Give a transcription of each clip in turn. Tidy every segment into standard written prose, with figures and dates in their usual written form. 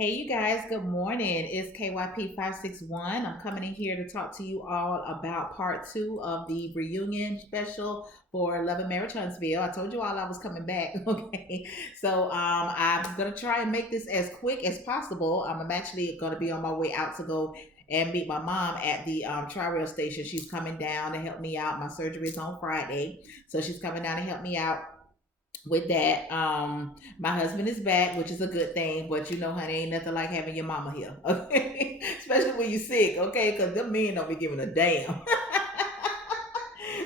Hey, you guys, good morning. It's KYP561. I'm coming in here to talk to you all about part two of the reunion special for Love and Marriage Huntsville. I told you all I was coming back. Okay. I'm going to try and make this as quick as possible. I'm actually going to be on my way out to go and meet my mom at the Tri-Rail station. She's coming down to help me out. My surgery is on Friday. So she's coming down to help me out with that. My husband is back, which is a good thing, but you know, honey, ain't nothing like having your mama here. Okay. Especially when you're sick, okay? Because them men don't be giving a damn.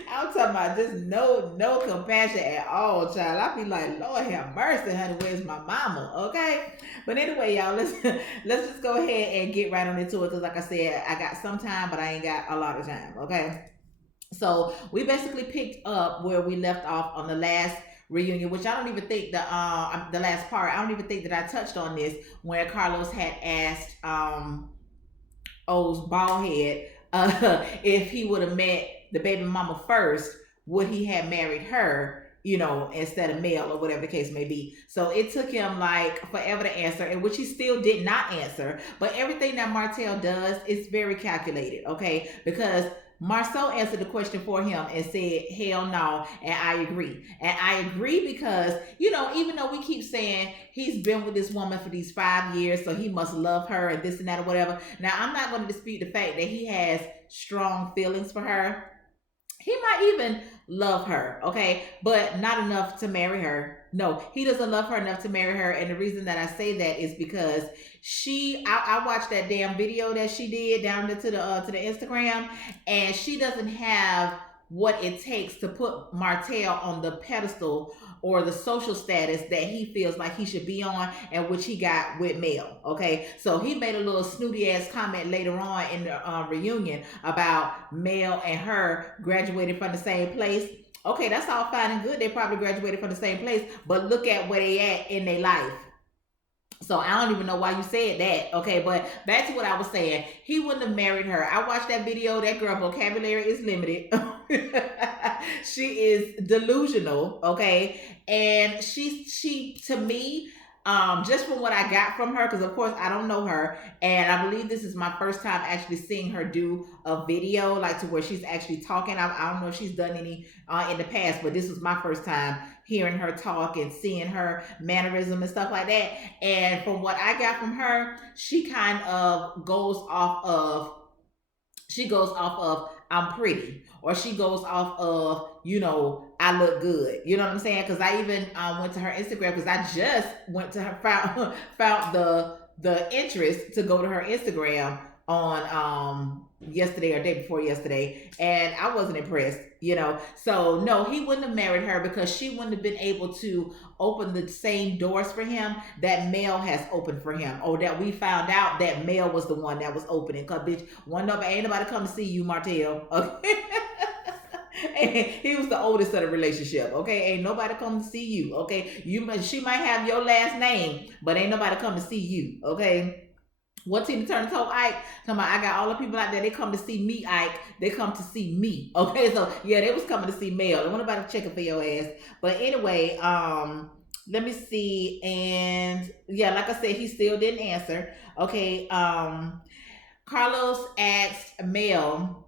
I'm talking about just no compassion at all, child. I be like, Lord have mercy, honey, where's my mama? Okay. But anyway, y'all, let's just go ahead and get right on into it. Cause like I said, I got some time, but I ain't got a lot of time. Okay. So we basically picked up where we left off on the last reunion, which I don't even think the last part. I don't even think that I touched on this where Carlos had asked O's bald head if he would have met the baby mama first, would he have married her? You know, instead of Mel or whatever the case may be. So it took him like forever to answer, and which he still did not answer. But everything that Martell does is very calculated, okay? Because Marceau answered the question for him and said, hell no, and I agree. And I agree because, you know, even though we keep saying he's been with this woman for these 5 years, so he must love her and this and that or whatever. Now, I'm not going to dispute the fact that he has strong feelings for her. He might even love her, okay, but not enough to marry her. No, he doesn't love her enough to marry her. And the reason that I say that is because I watched that damn video that she did down to the Instagram, and she doesn't have what it takes to put Martell on the pedestal or the social status that he feels like he should be on, and which he got with Mel. Okay, so he made a little snooty ass comment later on in the reunion about Mel and her graduated from the same place. Okay, that's all fine and good. They probably graduated from the same place, but look at where they at in their life. So I don't even know why you said that. Okay, but back to what I was saying. He wouldn't have married her. I watched that video. That girl vocabulary is limited. She is delusional. Okay, and she to me, just from what I got from her, because of course I don't know her, and I believe this is my first time actually seeing her do a video like to where she's actually talking. I don't know if she's done any in the past, but this was my first time hearing her talk and seeing her mannerism and stuff like that. And from what I got from her, she kind of goes off of I'm pretty, or she goes off of, you know, I look good. You know what I'm saying? Because I even went to her Instagram because I just went to her found the interest to go to her Instagram on yesterday or day before yesterday, and I wasn't impressed, you know. So no, he wouldn't have married her because she wouldn't have been able to open the same doors for him that Mel has opened for him, or that we found out that Mel was the one that was opening. Cause bitch, ain't nobody come to see you, Martell. Okay. And he was the oldest of the relationship. Okay, ain't nobody come to see you. Okay, she might have your last name, but ain't nobody come to see you. Okay. What Tina Turner told Ike, talking about, I got all the people out there, they come to see me, Ike. They come to see me. Okay, so yeah, they was coming to see Mel. Don't want nobody checking for your ass. But anyway, let me see. And yeah, like I said, he still didn't answer. Okay, Carlos asked Mel,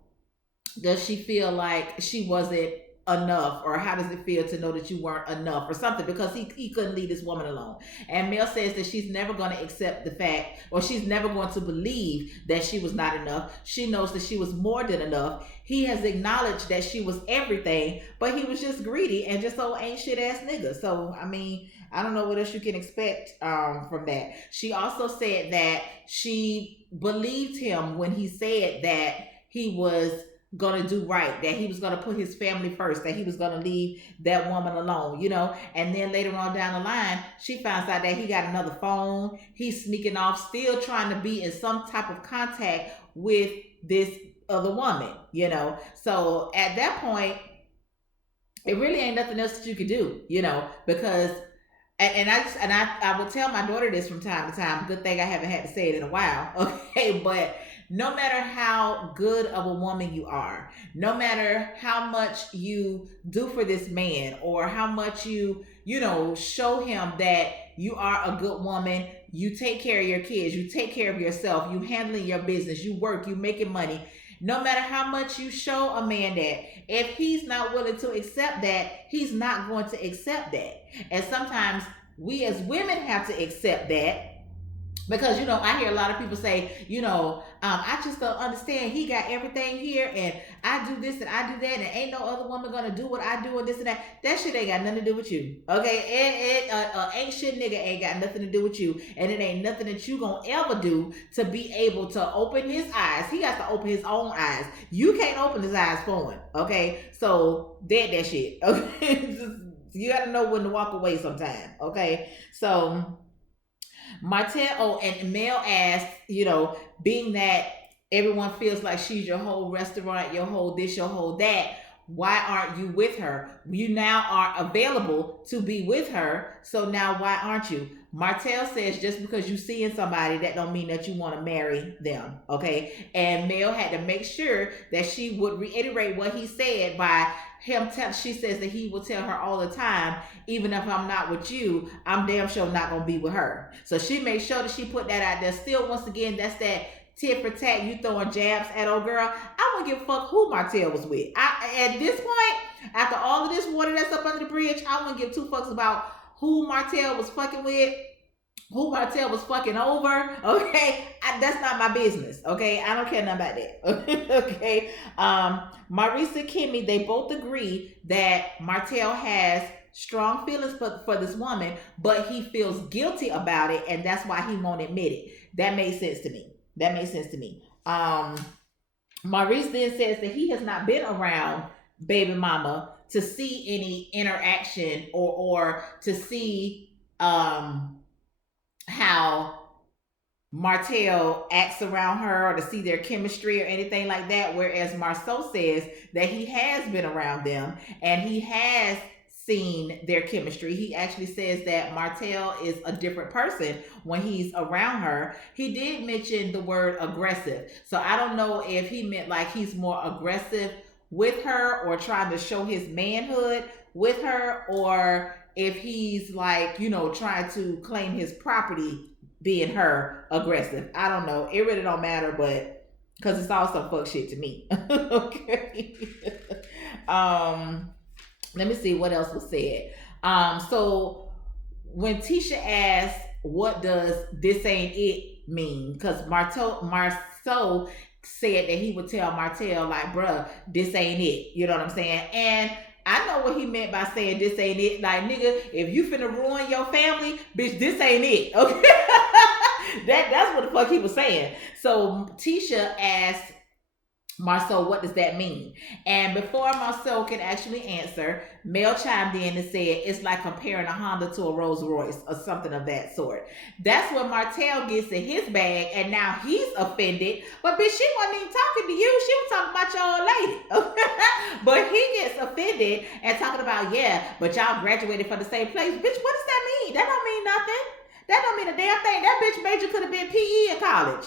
does she feel like she wasn't enough, or how does it feel to know that you weren't enough or something, because he couldn't leave this woman alone. And Mel says that she's never going to accept the fact, or she's never going to believe that she was not enough. She knows that she was more than enough. He has acknowledged that she was everything, but he was just greedy and just so ain't shit ass nigga. So I mean, I don't know what else you can expect from that. She also said that she believed him when he said that he was gonna do right, that he was gonna put his family first, that he was gonna leave that woman alone, you know. And then later on down the line, she finds out that he got another phone. He's sneaking off, still trying to be in some type of contact with this other woman, you know. So at that point, it really ain't nothing else that you could do, you know, because I will tell my daughter this from time to time. Good thing I haven't had to say it in a while. Okay, but no matter how good of a woman you are, no matter how much you do for this man, or how much you know, show him that you are a good woman. You take care of your kids. You take care of yourself. You handling your business. You work. You making money. No matter how much you show a man that, if he's not willing to accept that, he's not going to accept that. And sometimes we as women have to accept that, because I hear a lot of people say, I just don't understand. He got everything here, and I do this and I do that, and ain't no other woman gonna do what I do and this and that. That shit ain't got nothing to do with you, okay? Ain't shit nigga ain't got nothing to do with you, and it ain't nothing that you gonna ever do to be able to open his eyes. He has to open his own eyes. You can't open his eyes for him, okay? So dead that shit, okay? You gotta know when to walk away sometime, okay? So Martell, and Mel asked, being that everyone feels like she's your whole restaurant, your whole this, your whole that, why aren't you with her? You now are available to be with her, so now why aren't you? Martell says just because you seeing somebody, that don't mean that you want to marry them, okay? And Mel had to make sure that she would reiterate what he said by him she says that he will tell her all the time, even if I'm not with you, I'm damn sure not gonna be with her. So she made sure that she put that out there. Still, once again, that's that tit for tat, you throwing jabs at old girl. I wouldn't give a fuck who Martell was with. At this point, after all of this water that's up under the bridge, I wouldn't give two fucks about who Martell was fucking with, who Martell was fucking over, okay? That's not my business, okay? I don't care nothing about that, okay? Marisa, Kimmy, they both agree that Martell has strong feelings for this woman, but he feels guilty about it, and that's why he won't admit it. That made sense to me. Maurice then says that he has not been around baby mama to see any interaction or to see how Martell acts around her, or to see their chemistry or anything like that. Whereas Marceau says that he has been around them and he has seen their chemistry. He actually says that Martell is a different person when he's around her. He did mention the word aggressive. So I don't know if he meant like he's more aggressive with her or trying to show his manhood with her, or if he's like, trying to claim his property being her aggressive. I don't know. It really don't matter, but because it's all some fuck shit to me. Okay. Let me see what else was said. So when Tisha asked, what does this ain't it mean? Because Marceau said that he would tell Martell, like, bruh, this ain't it. You know what I'm saying? And I know what he meant by saying this ain't it. Like, nigga, if you finna ruin your family, bitch, this ain't it. Okay? That's what the fuck he was saying. So Tisha asked Marceau, what does that mean? And before Marceau can actually answer, Mel chimed in and said, it's like comparing a Honda to a Rolls Royce or something of that sort. That's when Martell gets in his bag, and now he's offended. But bitch, she wasn't even talking to you. She was talking about your old lady. But he gets offended and talking about, yeah, but y'all graduated from the same place. Bitch, what does that mean? That don't mean nothing. That don't mean a damn thing. That bitch major could have been PE in college.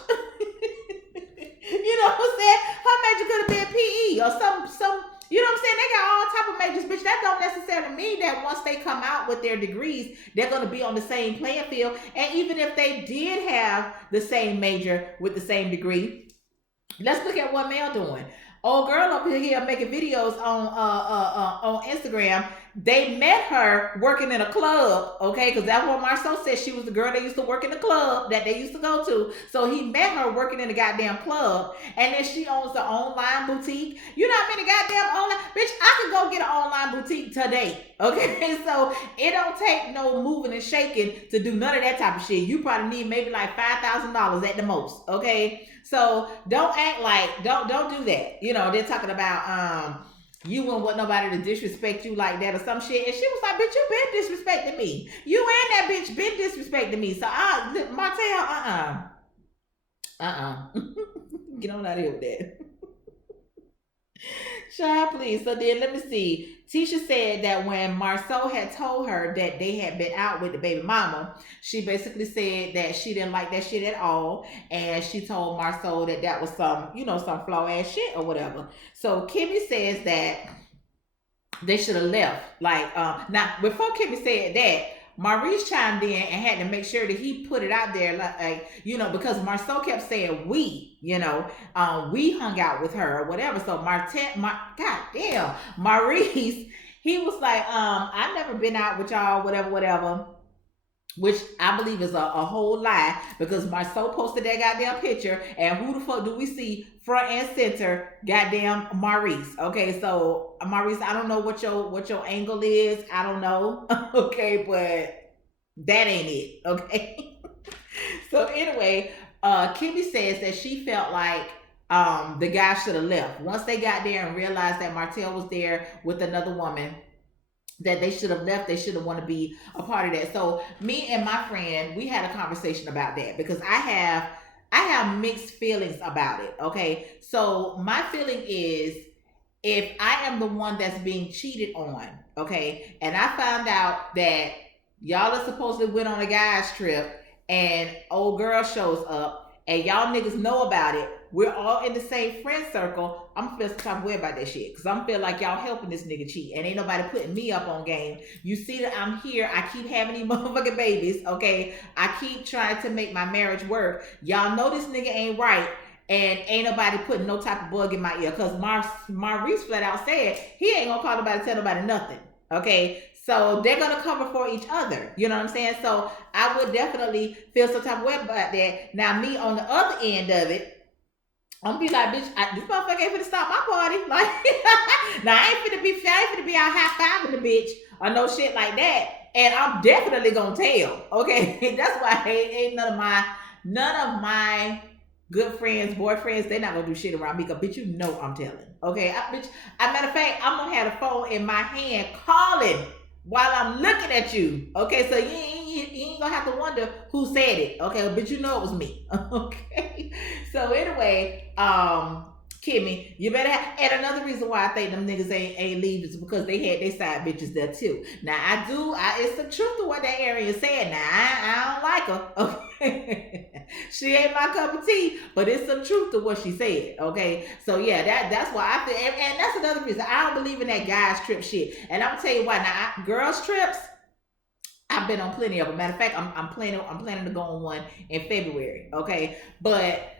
You know what I'm saying? Her major could have been PE or some, you know what I'm saying? They got all type of majors, bitch. That don't necessarily mean that once they come out with their degrees, they're going to be on the same playing field. And even if they did have the same major with the same degree, let's look at what Mel doing. Old girl up here making videos on Instagram. They met her working in a club, okay? Because that's what Marceau said. She was the girl that used to work in the club that they used to go to. So he met her working in a goddamn club. And then she owns an online boutique. You know how many goddamn online... Bitch, I could go get an online boutique today, okay? So it don't take no moving and shaking to do none of that type of shit. You probably need maybe like $5,000 at the most, okay? So don't act like... Don't do that. You know, they're talking about... you wouldn't want nobody to disrespect you like that or some shit. And she was like, bitch, you been disrespecting me. You and that bitch been disrespecting me. So, Martell, get on out of here with that. Child, please. So then, let me see. Tisha said that when Marceau had told her that they had been out with the baby mama, she basically said that she didn't like that shit at all. And she told Marceau that that was some, some flaw ass shit or whatever. So Kimmy says that they should have left. Like, now, before Kimmy said that, Maurice chimed in and had to make sure that he put it out there, because Marceau kept saying we hung out with her or whatever. So God damn, Maurice, he was like, I've never been out with y'all, whatever, whatever. Which I believe is a whole lie, because Marceau posted that goddamn picture, and who the fuck do we see front and center? Goddamn Maurice. Okay, so Maurice, I don't know what your angle is. I don't know. Okay, but that ain't it. Okay. So anyway, Kimmy says that she felt like the guy should have left once they got there and realized that Martell was there with another woman, that they should have left. They should have want to be a part of that. So me and my friend, we had a conversation about that, because I have mixed feelings about it. Okay, so my feeling is, if I am the one that's being cheated on, okay, and I found out that y'all are supposedly went on a guy's trip and old girl shows up and y'all niggas know about it, we're all in the same friend circle, I'm gonna feel some type of way about that shit. Cause I'm feel like y'all helping this nigga cheat and ain't nobody putting me up on game. You see that I'm here, I keep having these motherfucking babies, okay? I keep trying to make my marriage work. Y'all know this nigga ain't right, and ain't nobody putting no type of bug in my ear. Cause Maurice flat out said he ain't gonna call nobody, tell nobody nothing, okay? So they're gonna cover for each other. You know what I'm saying? So I would definitely feel some type of way about that. Now me on the other end of it, I'm gonna be like, bitch, this motherfucker ain't finna stop my party. Like, now I ain't finna be out high fiving the bitch or no shit like that. And I'm definitely gonna tell. Okay, that's why ain't none of my good friends, boyfriends, they're not gonna do shit around me. Cause bitch, you know I'm telling. Okay, matter of fact, I'm gonna have the phone in my hand calling while I'm looking at you. Okay, so you ain't gonna have to wonder who said it. Okay, but you know it was me. Okay. So anyway, Kimmy, you better have, and another reason why I think them niggas ain't leave is because they had their side bitches there too. Now it's the truth of what that area said. Now I don't like her. Okay. She ain't my cup of tea, but it's some truth to what she said. Okay. So yeah, that's why I feel, and that's another reason I don't believe in that guys trip shit. And I'm gonna tell you why. Now girls trips, I've been on plenty of them. Matter of fact, I'm planning to go on one in February. Okay, but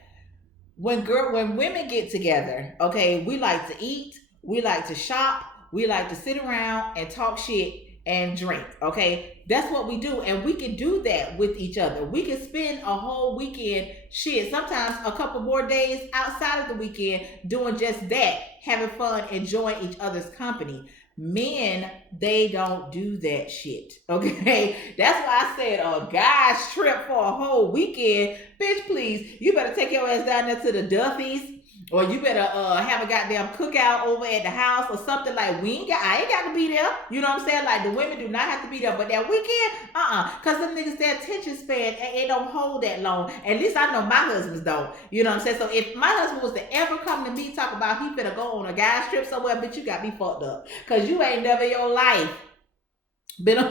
when women get together, okay, we like to eat, we like to shop, we like to sit around and talk shit and drink. Okay, that's what we do, and we can do that with each other. We can spend a whole weekend, shit, sometimes a couple more days outside of the weekend doing just that, having fun, enjoying each other's company. Men, they don't do that shit. Okay, that's why I said a guy's trip for a whole weekend. Bitch, please, you better take your ass down there to the Duffy's, or you better have a goddamn cookout over at the house or something. Like, I ain't got to be there. You know what I'm saying? Like, the women do not have to be there, but that weekend, because them niggas, their attention span, it don't hold that long. At least I know my husbands don't. You know what I'm saying? So if my husband was to ever come to me talk about he finna go on a guy's trip somewhere, bitch, you got me fucked up, because you ain't never in your life been on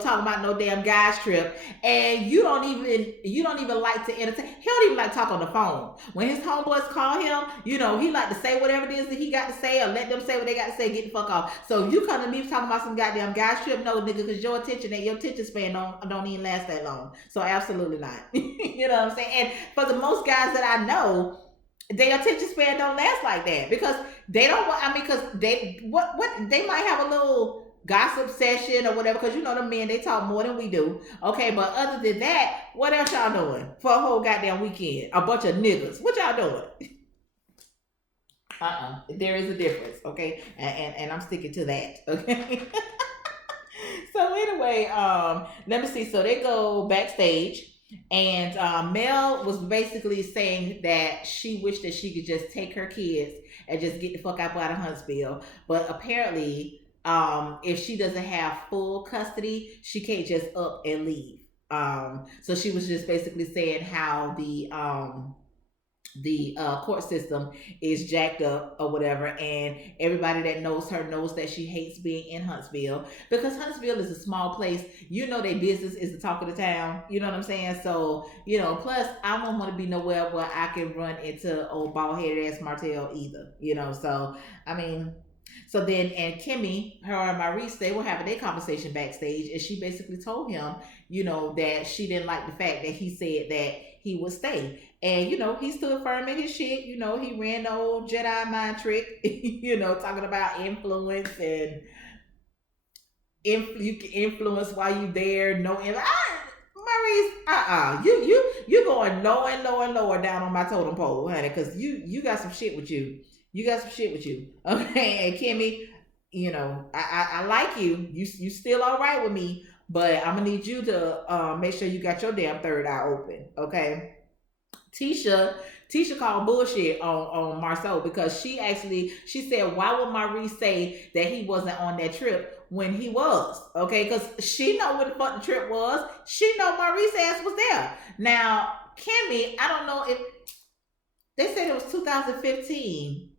talking about no damn guys trip, and you don't even like to entertain. He don't even like to talk on the phone. When his homeboys call him, he like to say whatever it is that he got to say, or let them say what they got to say, get the fuck off. So you come to me talking about some goddamn guys trip, no nigga, because your attention span don't even last that long. So absolutely not. You know what I'm saying? And for the most guys that I know, their attention span don't last like that, because they don't. Because they they might have a little gossip session or whatever, because the men, they talk more than we do. Okay, but other than that, what else y'all doing for a whole goddamn weekend? A bunch of niggas. What y'all doing? There is a difference. Okay, and I'm sticking to that. Okay. So anyway, let me see. So they go backstage, and Mel was basically saying that she wished that she could just take her kids and just get the fuck out of Huntsville, but apparently, if she doesn't have full custody, she can't just up and leave. So she was just basically saying how the court system is jacked up or whatever, and everybody that knows her knows that she hates being in Huntsville, because Huntsville is a small place. Their business is the talk of the town. You know what I'm saying? So plus I don't want to be nowhere where I can run into old bald headed ass Martell either. So I mean, So then, and Kimmy, her and Maurice, they were having their conversation backstage, and she basically told him, that she didn't like the fact that he said that he would stay. And, he stood firm in his shit. He ran the old Jedi mind trick, talking about influence and you can influence while you there. No, Maurice, you going lower and lower and lower down on my totem pole, honey, because you got some shit with you. You got some shit with you, okay? And Kimmy, I like you. You still all right with me, but I'm gonna need you to make sure you got your damn third eye open, okay? Tisha Tisha called bullshit on Marceau because she said, why would Maurice say that he wasn't on that trip when he was? Okay, because she know what the fuck the trip was. She know Maurice ass was there. Now, Kimmy, I don't know if they said it was 2015.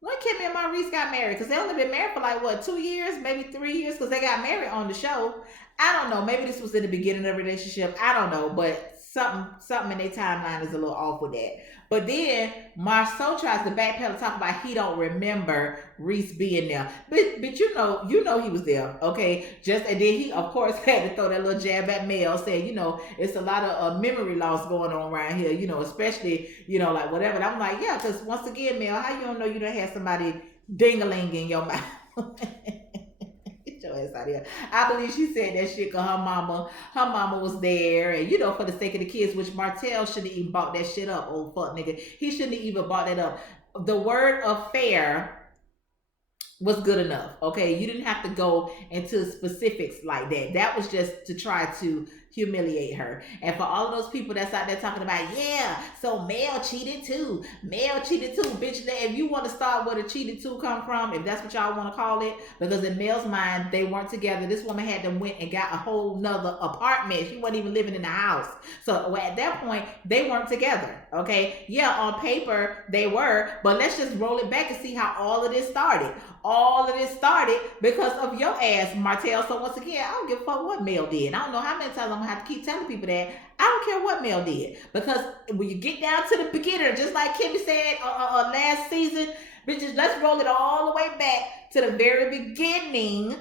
When Kimmy and Maurice got married, because they only been married for like what, 2 years, maybe 3 years, because they got married on the show. I don't know. Maybe this was in the beginning of the relationship. I don't know, but something in their timeline is a little off with that. But then Marceau tries to backpedal, talk about he don't remember Reese being there, but you know he was there, okay? Just and then he of course had to throw that little jab at Mel, saying it's a lot of memory loss going on around here, especially like whatever. And I'm like, yeah, because once again, Mel, how you don't know you done had somebody ding-a-ling in your mouth? Out here. I believe she said that shit because her mama was there, and for the sake of the kids, which Martell shouldn't even bought that shit up, old fuck nigga. He shouldn't have even bought that up. The word affair was good enough. Okay, you didn't have to go into specifics like that. That was just to try to humiliate her. And for all of those people that's out there talking about, yeah, so Mel cheated too. Mel cheated too, bitch. If you want to start where the cheated too come from, if that's what y'all want to call it, because in Mel's mind, they weren't together. This woman had them went and got a whole nother apartment. She wasn't even living in the house. So at that point, they weren't together. Okay, yeah, on paper they were, but let's just roll it back and see how all of this started. All of this started because of your ass, Martell. So once again, I don't give a fuck what Mel did. I don't know how many times I'm gonna have to keep telling people that. I don't care what Mel did, because when you get down to the beginner, just like Kimmy said last season, bitches, let's roll it all the way back to the very beginning.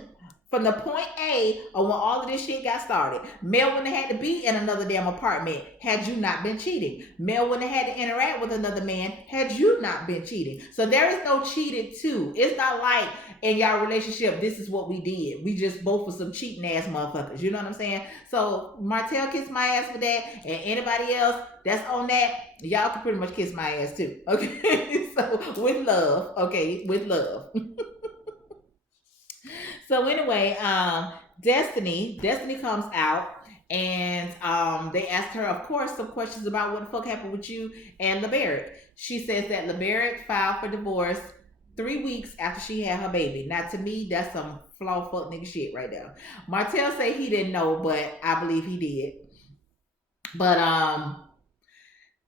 From the point A of when all of this shit got started. Mel wouldn't have had to be in another damn apartment had you not been cheating. Mel wouldn't have had to interact with another man had you not been cheating. So there is no cheated too. It's not like in y'all relationship, this is what we did. We just both were some cheating ass motherfuckers. You know what I'm saying? So Martell kissed my ass for that, and anybody else that's on that, y'all can pretty much kiss my ass too. Okay? So with love. Okay? With love. So anyway, Destiny comes out, and they asked her, of course, some questions about what the fuck happened with you and LeBaric. She says that LeBaric filed for divorce 3 weeks after she had her baby. Now, to me, that's some flaw fuck nigga shit right there. Martell say he didn't know, but I believe he did. But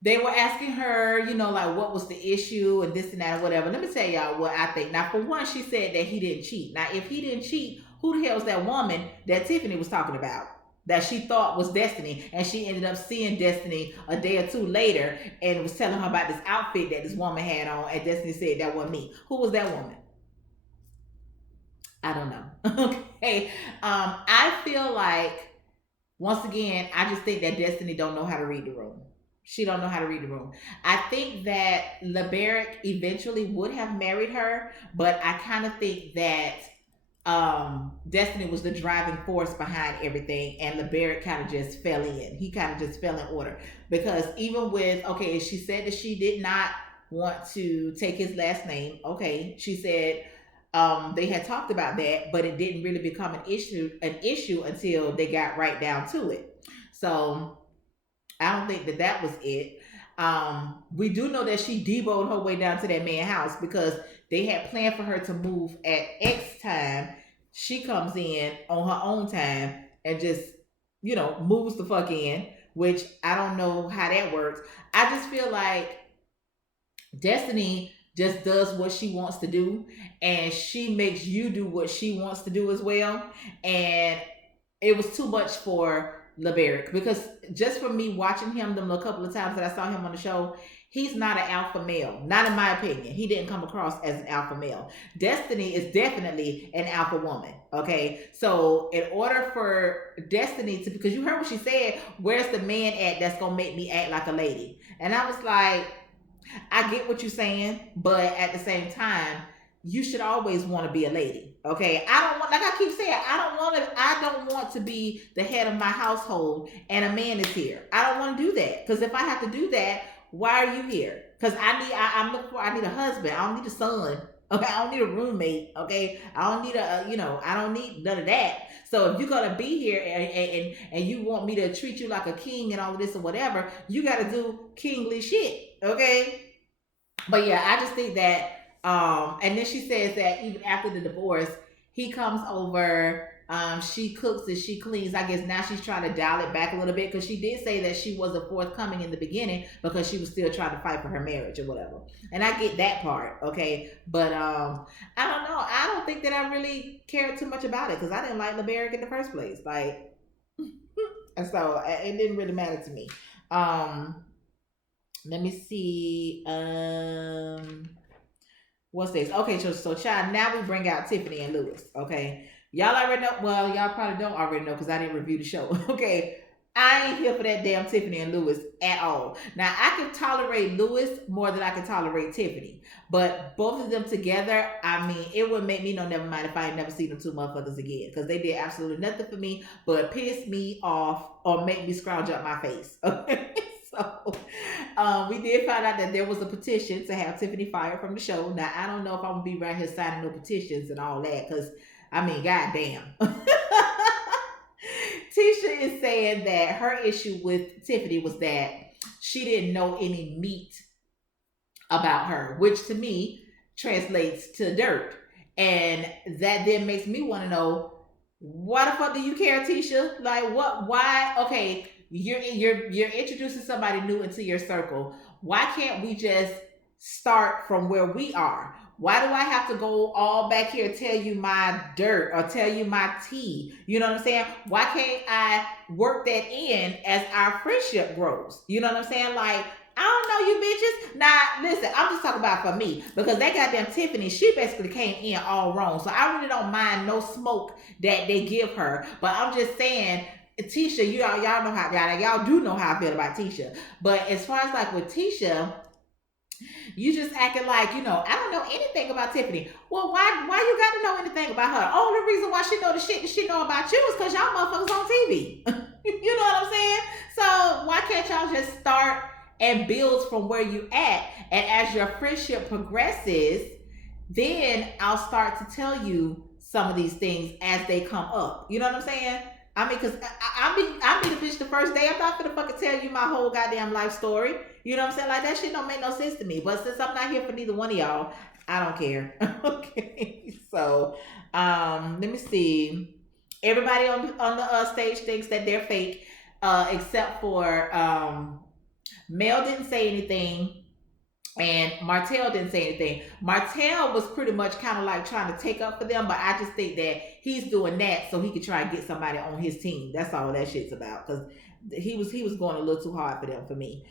they were asking her, like what was the issue and this and that or whatever. Let me tell y'all what I think. Now, for one, she said that he didn't cheat. Now, if he didn't cheat, who the hell is that woman that Tiffany was talking about that she thought was Destiny, and she ended up seeing Destiny a day or two later and was telling her about this outfit that this woman had on, and Destiny said that wasn't me. Who was that woman? I don't know. Okay. I feel like, once again, I just think that Destiny don't know how to read the room. She don't know how to read the room. I think that LeBaric eventually would have married her, but I kind of think that Destiny was the driving force behind everything, and LeBaric kind of just fell in. He kind of just fell in order, because even with, okay, she said that she did not want to take his last name. Okay, she said they had talked about that, but it didn't really become an issue until they got right down to it. So I don't think that was it. We do know that she deboed her way down to that man's house because they had planned for her to move at X time. She comes in on her own time and just, moves the fuck in, which I don't know how that works. I just feel like Destiny just does what she wants to do, and she makes you do what she wants to do as well. And it was too much for LeBaric, because just for me watching him a couple of times that I saw him on the show, He's not an alpha male, not in my opinion. He didn't come across as an alpha male. Destiny is definitely an alpha woman. Okay, so in order for Destiny to, because you heard what she said, where's the man at that's gonna make me act like a lady? And I was like, I get what you're saying, but at the same time, you should always want to be a lady. Okay. I don't want, like I keep saying, I don't want to be the head of my household and a man is here. I don't want to do that. Because if I have to do that, why are you here? Because I'm looking for, I need a husband. I don't need a son. Okay. I don't need a roommate. Okay. I don't need I don't need none of that. So if you're gonna be here and you want me to treat you like a king and all of this or whatever, you got to do kingly shit. Okay. But yeah, I just think that, and then she says that even after the divorce, he comes over, she cooks and she cleans. I guess now she's trying to dial it back a little bit, because she did say that she wasn't forthcoming in the beginning because she was still trying to fight for her marriage or whatever. And I get that part, okay? But I don't know. I don't think that I really cared too much about it because I didn't like LeBaric in the first place. Like, and so it didn't really matter to me. Let me see. What's this? Okay, so child, now we bring out Tiffany and Lewis. Okay. Y'all already know. Well, y'all probably don't already know because I didn't review the show. Okay. I ain't here for that damn Tiffany and Lewis at all. Now, I can tolerate Lewis more than I can tolerate Tiffany. But both of them together, I mean, it would make me know, never mind if I ain't never seen them two motherfuckers again. Because they did absolutely nothing for me but piss me off or make me scrounge up my face. Okay. So, we did find out that there was a petition to have Tiffany fired from the show. Now, I don't know if I'm going to be right here signing no petitions and all that. Because, I mean, goddamn. Tisha is saying that her issue with Tiffany was that she didn't know any meat about her, which to me translates to dirt. And that then makes me want to know, why the fuck do you care, Tisha? Like, what? Why? Okay, you're introducing somebody new into your circle. Why can't we just start from where we are? Why do I have to go all back here and tell you my dirt or tell you my tea? You know what I'm saying? Why can't I work that in as our friendship grows? You know what I'm saying? Like, I don't know you bitches. Now, listen, I'm just talking about for me, because that goddamn Tiffany, she basically came in all wrong. So I really don't mind no smoke that they give her. But I'm just saying, Tisha, y'all know how, y'all do know how I feel about Tisha. But as far as like with Tisha, you just acting like, I don't know anything about Tiffany. Well, why you got to know anything about her? Oh, the reason why she know the shit that she know about you is because y'all motherfuckers on TV. You know what I'm saying? So why can't y'all just start and build from where you at? And as your friendship progresses, then I'll start to tell you some of these things as they come up. You know what I'm saying? I mean, because I be the bitch the first day. I'm not gonna fucking tell you my whole goddamn life story. You know what I'm saying? Like, that shit don't make no sense to me. But since I'm not here for neither one of y'all, I don't care. Okay. So, let me see. Everybody on the stage thinks that they're fake, except for Mel didn't say anything. And Martell didn't say anything. Martell was pretty much kind of like trying to take up for them, but I just think that he's doing that so he could try and get somebody on his team. That's all that shit's about. Because he was going a little too hard for them, for me.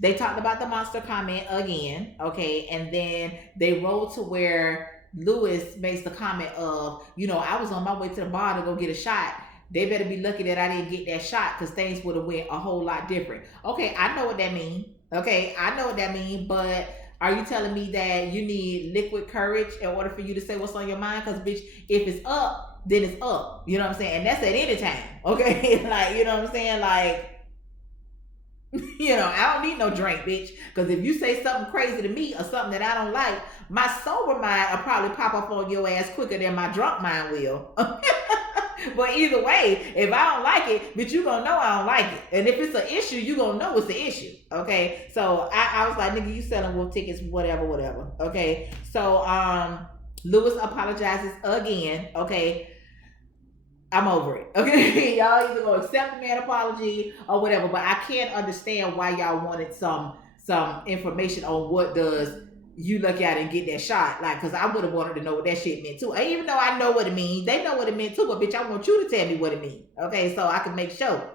They talked about the monster comment again, okay, and then they rolled to where Lewis makes the comment of, I was on my way to the bar to go get a shot. They better be lucky that I didn't get that shot, because things would have went a whole lot different. Okay, I know what that means. Okay, I know what that means, but are you telling me that you need liquid courage in order for you to say what's on your mind? Because, bitch, if it's up, then it's up. You know what I'm saying? And that's at any time. Okay? Like, you know what I'm saying? Like, I don't need no drink, bitch. Because if you say something crazy to me or something that I don't like, my sober mind will probably pop up on your ass quicker than my drunk mind will. But either way, if I don't like it, bitch, you gonna know I don't like it. And if it's an issue, you gonna know it's an issue. Okay? So I was like, nigga, you selling wolf tickets, whatever. Okay? So Lewis apologizes again. Okay? I'm over it. Okay? Y'all either gonna accept the man apology or whatever, but I can't understand why y'all wanted some information on what does you lucky I didn't get that shot. Like, because I would have wanted to know what that shit meant too. And even though I know what it means, they know what it meant too, but bitch, I want you to tell me what it means. Okay, so I can make sure.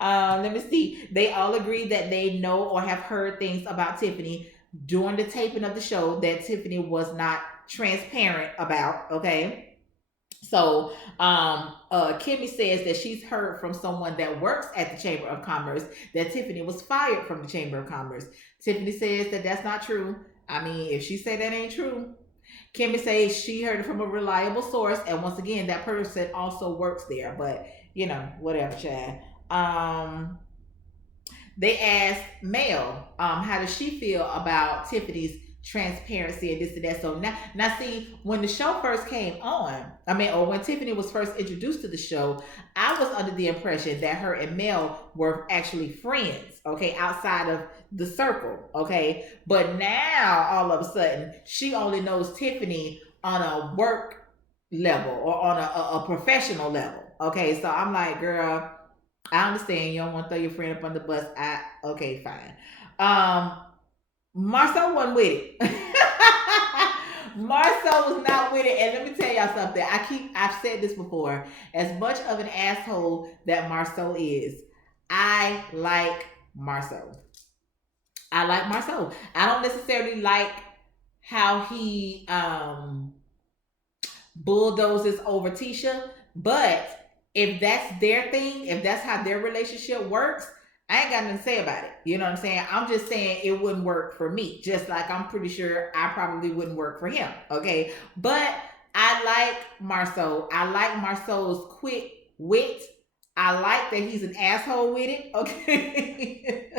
Let me see. They all agree that they know or have heard things about Tiffany during the taping of the show that Tiffany was not transparent about. Okay. So, Kimmy says that she's heard from someone that works at the Chamber of Commerce that Tiffany was fired from the Chamber of Commerce. Tiffany says that that's not true. I mean, if she say that ain't true, Kimmy says she heard it from a reliable source, and once again, that person also works there. But whatever, Chad. They asked Mel, how does she feel about Tiffany's transparency and this and that. So now see, when the show first came on, or when Tiffany was first introduced to the show, I was under the impression that her and Mel were actually friends, okay, outside of the circle, okay. But now all of a sudden, she only knows Tiffany on a work level or on a professional level, okay. So I'm like, girl, I understand you don't want to throw your friend up on the bus. Okay, fine. Marcel wasn't with it. Marcel was not with it. And let me tell y'all something. I've said this before. As much of an asshole that Marcel is, I like Marcel. I like Marcel. I don't necessarily like how he bulldozes over Tisha, but if that's their thing, if that's how their relationship works, I ain't got nothing to say about it. You know what I'm saying? I'm just saying it wouldn't work for me. Just like I'm pretty sure I probably wouldn't work for him. Okay. But I like Marceau. I like Marceau's quick wit. I like that he's an asshole with it. Okay.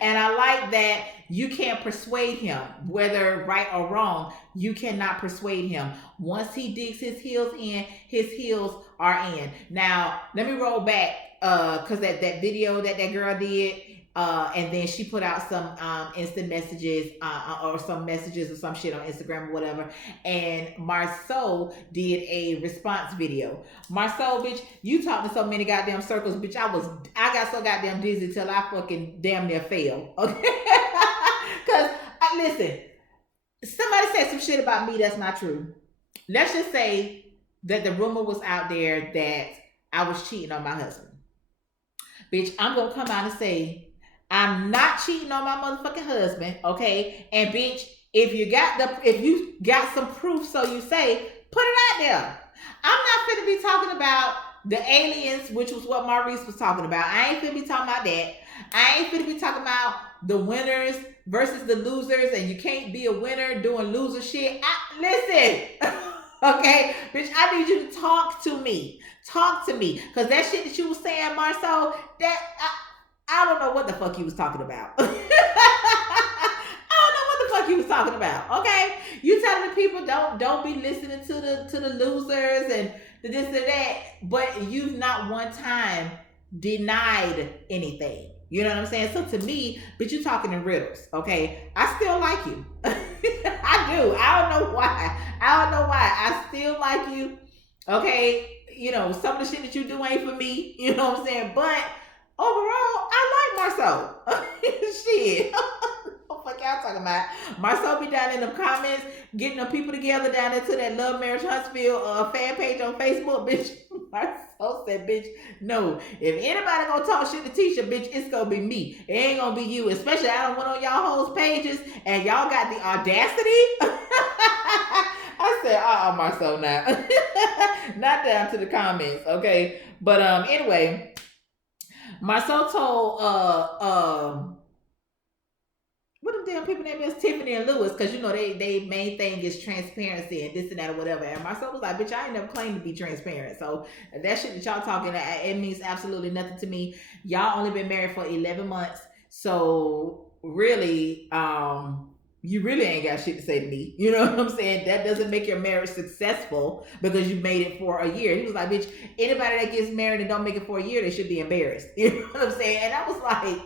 And I like that you can't persuade him, whether right or wrong. You cannot persuade him. Once he digs his heels in, his heels are in. Now, let me roll back because that video that girl did, and then she put out some instant messages or some messages or some shit on Instagram or whatever. And Marceau did a response video. Marceau, bitch, you talked in so many goddamn circles, bitch. I got so goddamn dizzy till I fucking damn near fell. Okay, because listen, somebody said some shit about me that's not true. Let's just say that the rumor was out there that I was cheating on my husband. Bitch, I'm gonna come out and say I'm not cheating on my motherfucking husband, okay? And bitch, if you got some proof, so you say, put it out there. I'm not finna be talking about the aliens, which was what Maurice was talking about. I ain't finna be talking about that. I ain't finna be talking about the winners versus the losers, and you can't be a winner doing loser shit. Listen. Okay, bitch, I need you to talk to me. Talk to me. Because that shit that you was saying, Marceau, I don't know what the fuck you was talking about. I don't know what the fuck you was talking about. Okay? You telling the people don't be listening to the losers and the this and that, but you've not one time denied anything. You know what I'm saying? So to me, bitch, you talking in riddles, okay? I still like you. I do. I don't know why. I still like you, okay? Some of the shit that you do ain't for me. You know what I'm saying? But overall, I like Marceau. Shit. What the fuck y'all talking about? Marceau be down in them comments, getting them people together down there to that Love Marriage Huntsville fan page on Facebook, bitch. Marceau said, bitch, no. If anybody gonna talk shit to Tisha, bitch, it's gonna be me. It ain't gonna be you. Especially I done went on y'all hoes pages and y'all got the audacity. I said, Marceau now. Not down to the comments, okay? But anyway, Marceau told what them damn people name is Tiffany and Lewis, because they main thing is transparency and this and that or whatever. And Marceau was like, bitch, I ain't never claimed to be transparent. So that shit that y'all talking, it means absolutely nothing to me. Y'all only been married for 11 months. So really, you really ain't got shit to say to me. You know what I'm saying? That doesn't make your marriage successful because you made it for a year. He was like, bitch, anybody that gets married and don't make it for a year, they should be embarrassed. You know what I'm saying? And I was like,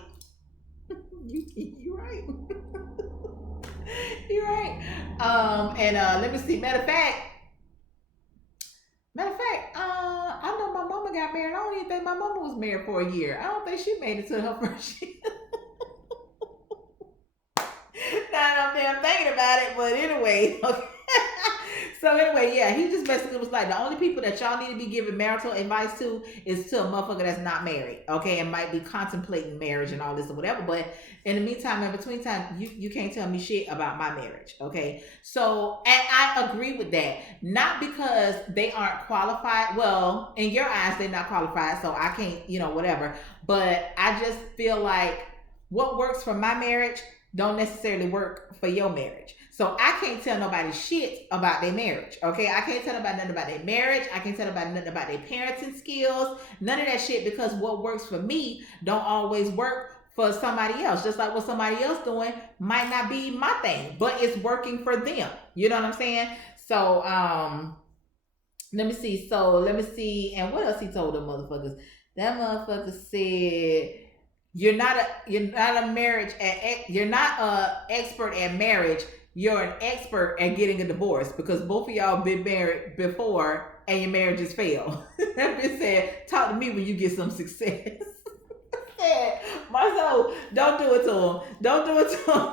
you right. You're right. And let me see. Matter of fact, I know my mama got married. I don't even think my mama was married for a year. I don't think she made it to her first year. Now I'm damn thinking about it, but anyway. Okay. So anyway, yeah, he just basically was like, the only people that y'all need to be giving marital advice to is to a motherfucker that's not married, okay, and might be contemplating marriage and all this or whatever. But in the meantime, in between time, you can't tell me shit about my marriage, okay? So, and I agree with that, not because they aren't qualified. Well, in your eyes, they're not qualified, so I can't, whatever. But I just feel like what works for my marriage don't necessarily work for your marriage. So I can't tell nobody shit about their marriage. Okay. I can't tell nobody nothing about their marriage. I can't tell nobody nothing about their parenting skills. None of that shit, because what works for me don't always work for somebody else. Just like what somebody else doing might not be my thing, but it's working for them. You know what I'm saying? So let me see. And what else he told them motherfuckers? That motherfucker said you're not a expert at marriage. You're an expert at getting a divorce, because both of y'all been married before and your marriages fail. That bitch said, talk to me when you get some success. Said, Marcel, don't do it to him. Don't do it to him.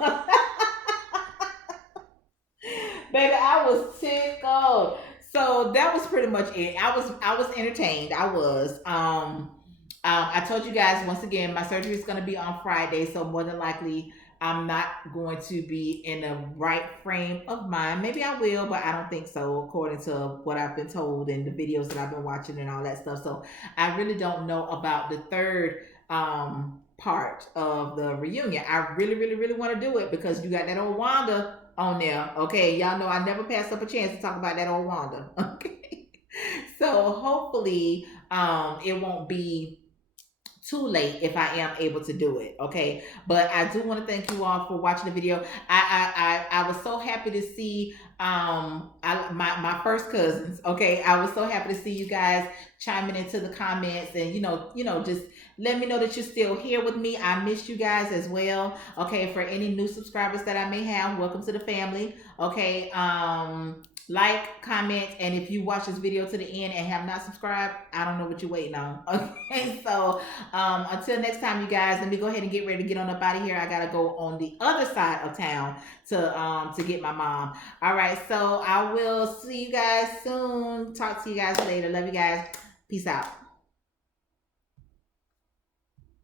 Baby, I was tickled. So that was pretty much it. I was entertained. I was. I told you guys once again, my surgery is going to be on Friday, so more than likely I'm not going to be in the right frame of mind. Maybe I will, but I don't think so, according to what I've been told and the videos that I've been watching and all that stuff. So I really don't know about the third part of the reunion. I really, really, really want to do it because you got that old Wanda on there. Okay, y'all know I never pass up a chance to talk about that old Wanda. Okay, so hopefully it won't be too late if I am able to do it. Okay. But I do want to thank you all for watching the video. I was so happy to see my first cousins. Okay. I was so happy to see you guys chiming into the comments and just let me know that you're still here with me. I missed you guys as well. Okay. For any new subscribers that I may have, welcome to the family. Okay. Like, comment, and if you watch this video to the end and have not subscribed, I don't know what you're waiting on. Okay, so until next time, you guys, let me go ahead and get ready to get on up out of here. I gotta go on the other side of town to get my mom. All right, so I will see you guys soon. Talk to you guys later. Love you guys. Peace out.